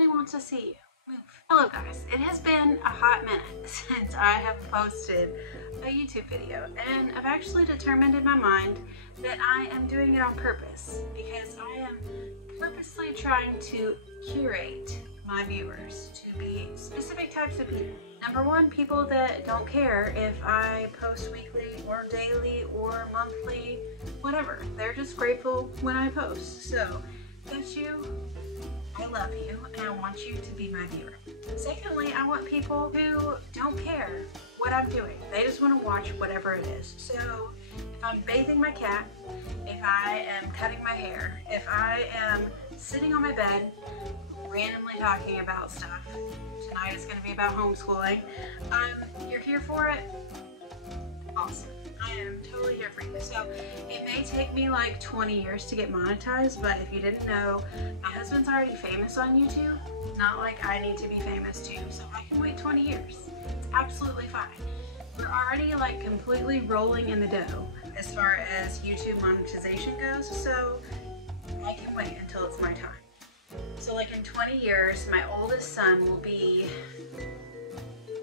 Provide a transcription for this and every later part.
Nobody wants to see you. Move. Hello guys, it has been a hot minute since I have posted a YouTube video, and I've actually determined in my mind that I am doing it on purpose because I am purposely trying to curate my viewers to be specific types of people. Number one, people that don't care if I post weekly or daily or monthly, whatever. They're just grateful when I post. So that's you. I love you and I want you to be my viewer. Secondly, I want people who don't care what I'm doing. They just want to watch whatever it is. So if I'm bathing my cat, if I am cutting my hair, if I am sitting on my bed randomly talking about stuff, tonight is going to be about homeschooling, you're here for it, awesome. I am totally here for you. So it may take me like 20 years to get monetized, but if you didn't know, my husband's already famous on YouTube. Not like I need to be famous too, so I can wait 20 years. It's absolutely fine. We're already like completely rolling in the dough as far as YouTube monetization goes, so I can wait until it's my time. So like in 20 years, my oldest son will be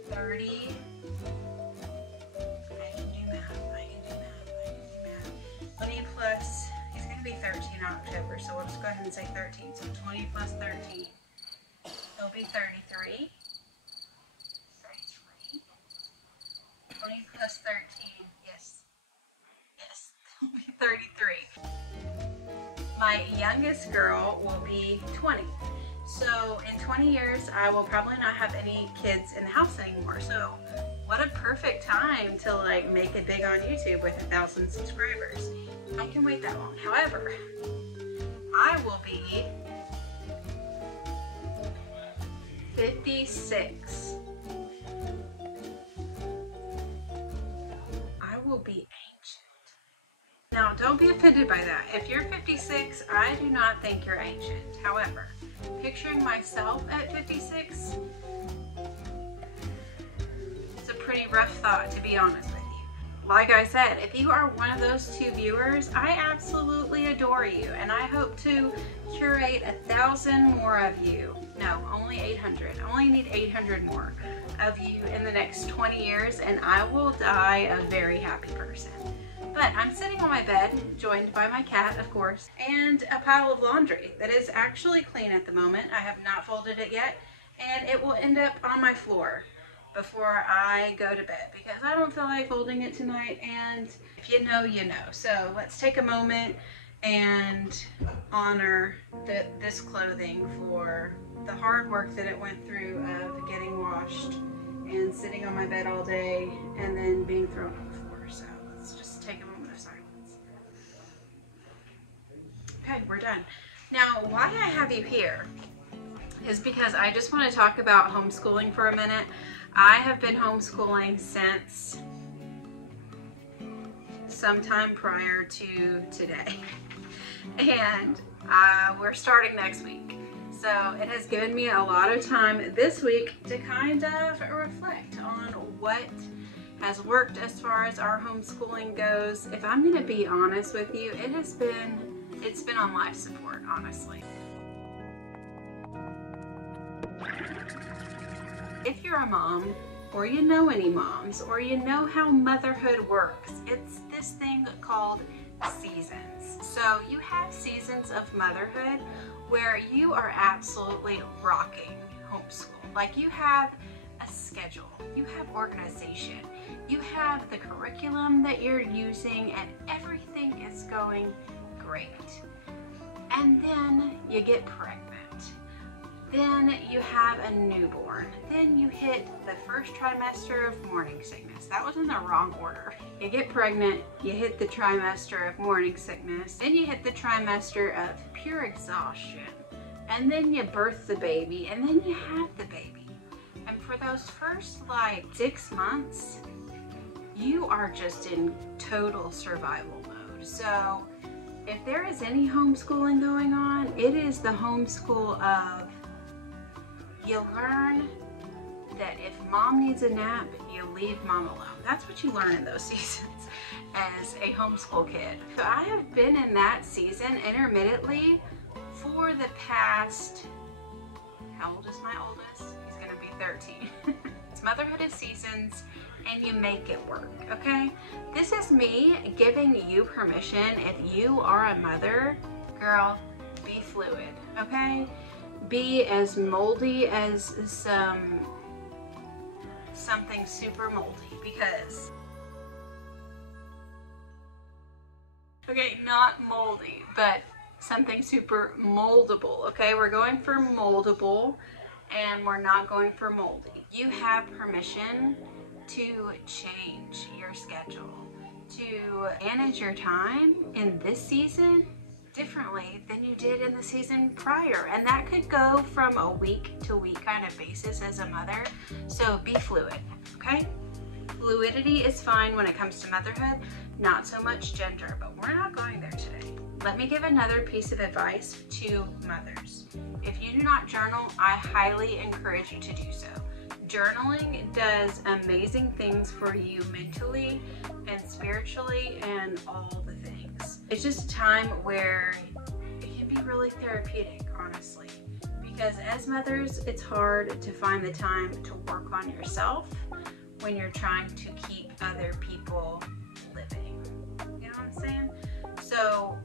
30. 20 plus, he's going to be 13 in October, so we'll just go ahead and say 13. So 20 plus 13, he'll be 33. 33. 20 plus 13, yes, he'll be 33. My youngest girl will be 20. So in 20 years, I will probably not have any kids in the house anymore. So what a perfect time to like make it big on YouTube with 1,000 subscribers. I can wait that long. However, I will be 56. I will be ancient. Now, don't be offended by that. If you're 56, I do not think you're ancient. However, picturing myself at 56, it's a pretty rough thought, to be honest with you. Like I said, if you are one of those two viewers, I absolutely adore you, and I hope to curate 1,000 more of you. No, only 800. I only need 800 more of you in the next 20 years, and I will die a very happy person. But I'm sitting on my bed, joined by my cat, of course, and a pile of laundry that is actually clean at the moment. I have not folded it yet, and it will end up on my floor before I go to bed because I don't feel like folding it tonight, and if you know, you know. So let's take a moment and honor this clothing for the hard work that it went through of getting washed and sitting on my bed all day and then being thrown on the floor. So let's just take a moment of silence. Okay, we're done. Now, why I have you here is because I just want to talk about homeschooling for a minute. I have been homeschooling since sometime prior to today, and we're starting next week. So it has given me a lot of time this week to kind of reflect on what has worked as far as our homeschooling goes. If I'm going to be honest with you, it's been on life support, honestly. If you're a mom, or you know any moms, or you know how motherhood works, it's this thing called seasons. So you have seasons of motherhood where you are absolutely rocking homeschool. Like you have a schedule, you have organization, you have the curriculum that you're using, and everything is going great. And then you get pregnant. Then you have a newborn. Then you hit the first trimester of morning sickness. That was in the wrong order. You get pregnant, you hit the trimester of morning sickness, then you hit the trimester of pure exhaustion, and then you birth the baby, and then you have the baby. And for those first like 6 months, you are just in total survival mode. So if there is any homeschooling going on, it is the homeschool of you learn that if mom needs a nap, you leave mom alone. That's what you learn in those seasons as a homeschool kid. So I have been in that season intermittently for the past, how How old is my oldest? He's gonna be 13. It's motherhood is seasons, and you make it work, okay? This is me giving you permission. If you are a mother, girl, be fluid, okay? Be as moldy as something super moldy, because, okay, not moldy, but something super moldable, okay? We're going for moldable, and we're not going for moldy. You have permission to change your schedule, to manage your time in this season differently than you did in the season prior. And that could go from a week to week kind of basis as a mother. So be fluid, okay? Fluidity is fine when it comes to motherhood, not so much gender, but we're not going there today. Let me give another piece of advice to mothers. If you do not journal, I highly encourage you to do so. Journaling does amazing things for you mentally and spiritually and all the things. It's just a time where it can be really therapeutic, honestly, because as mothers, it's hard to find the time to work on yourself when you're trying to keep other people living. You know what I'm saying? So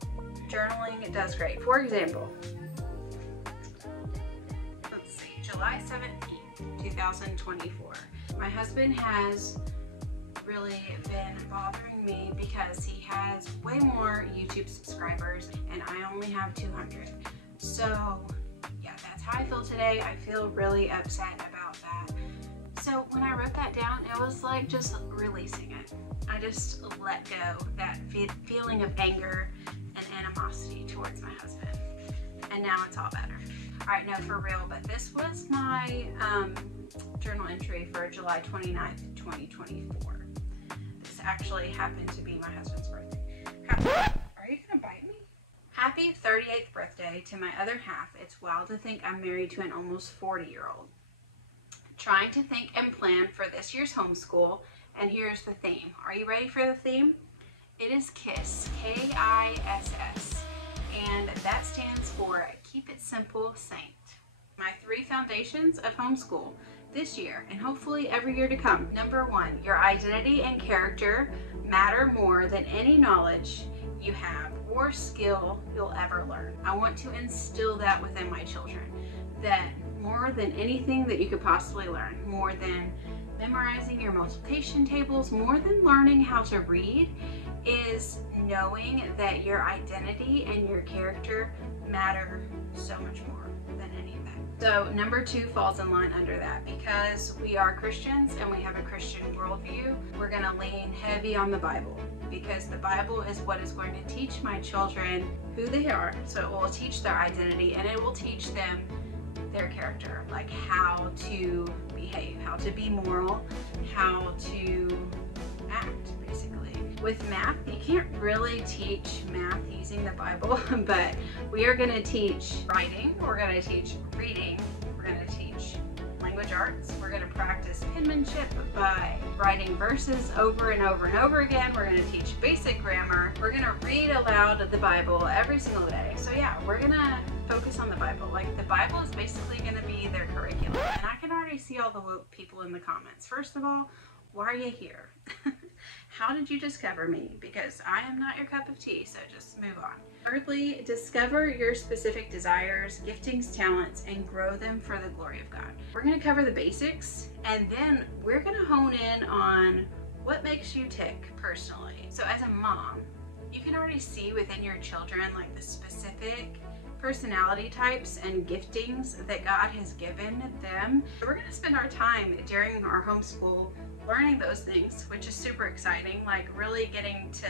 journaling does great. For example, let's see, July 17th, 2024. My husband has really been bothering me because he has way more YouTube subscribers and I only have 200. So yeah, that's how I feel today. I feel really upset about that. So when I wrote that down, it was like just releasing it. I just let go that feeling of anger and animosity towards my husband. And now it's all better. All right, no, for real, but this was my journal entry for July 29th, 2024. This actually happened to be my husband's birthday. Are you gonna bite me? Happy 38th birthday to my other half. It's wild to think I'm married to an almost 40-year-old. Trying to think and plan for this year's homeschool, and here's the theme. Are you ready for the theme? It is KISS, K-I-S-S, and that stands for Keep It Simple, Saint. My 3 foundations of homeschool this year, and hopefully every year to come. Number 1, your identity and character matter more than any knowledge you have or skill you'll ever learn. I want to instill that within my children, that more than anything that you could possibly learn, more than memorizing your multiplication tables, more than learning how to read, is knowing that your identity and your character matter so much more than any of that. So number 2 falls in line under that. Because we are Christians and we have a Christian worldview, we're going to lean heavy on the Bible, because the Bible is what is going to teach my children who they are. So it will teach their identity and it will teach them their character, like how to behave, how to be moral, how to act, basically. With math, you can't really teach math using the Bible, but we are going to teach writing, we're going to teach reading, we're going to teach language arts, we're going to practice penmanship by writing verses over and over and over again, we're going to teach basic grammar, we're going to read aloud the Bible every single day. So yeah, we're going to focus on the Bible. Like, the Bible is basically going to be their curriculum. And I can already see all the woke people in the comments. First of all, why are you here? How did you discover me? Because I am not your cup of tea, so just move on. Thirdly, discover your specific desires, giftings, talents, and grow them for the glory of God. We're going to cover the basics, and then we're going to hone in on what makes you tick personally. So as a mom, you can already see within your children like the specific personality types and giftings that God has given them. We're going to spend our time during our homeschool learning those things, which is super exciting, like really getting to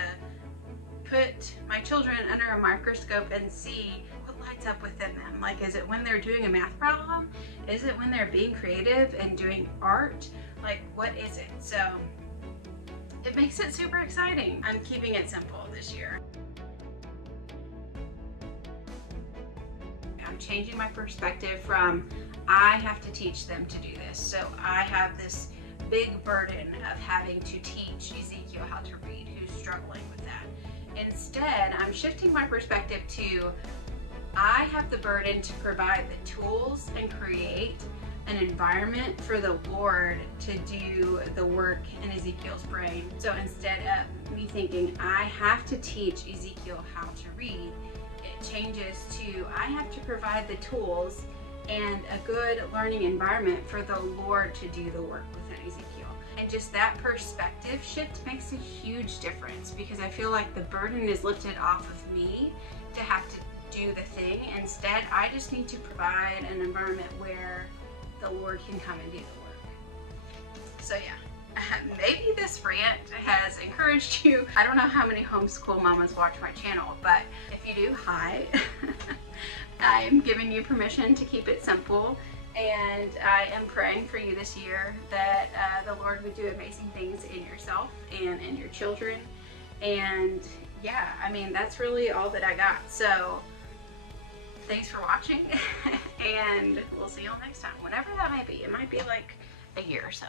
put my children under a microscope and see what lights up within them. Like, is it when they're doing a math problem? Is it when they're being creative and doing art? Like, what is it? So it makes it super exciting. I'm keeping it simple this year. I'm changing my perspective from I have to teach them to do this. So I have this big burden of having to teach Ezekiel how to read, who's struggling with that. Instead, I'm shifting my perspective to I have the burden to provide the tools and create environment for the Lord to do the work in Ezekiel's brain. So instead of me thinking, I have to teach Ezekiel how to read, it changes to, I have to provide the tools and a good learning environment for the Lord to do the work within Ezekiel. And just that perspective shift makes a huge difference, because I feel like the burden is lifted off of me to have to do the thing. Instead, I just need to provide an environment where the Lord can come and do the work. So yeah, maybe this rant has encouraged you. I don't know how many homeschool mamas watch my channel, but if you do, hi. I am giving you permission to keep it simple, and I am praying for you this year that the Lord would do amazing things in yourself and in your children. And yeah, I mean, that's really all that I got. So thanks for watching, and we'll see you all next time, whenever that might be. It might be like a year or so.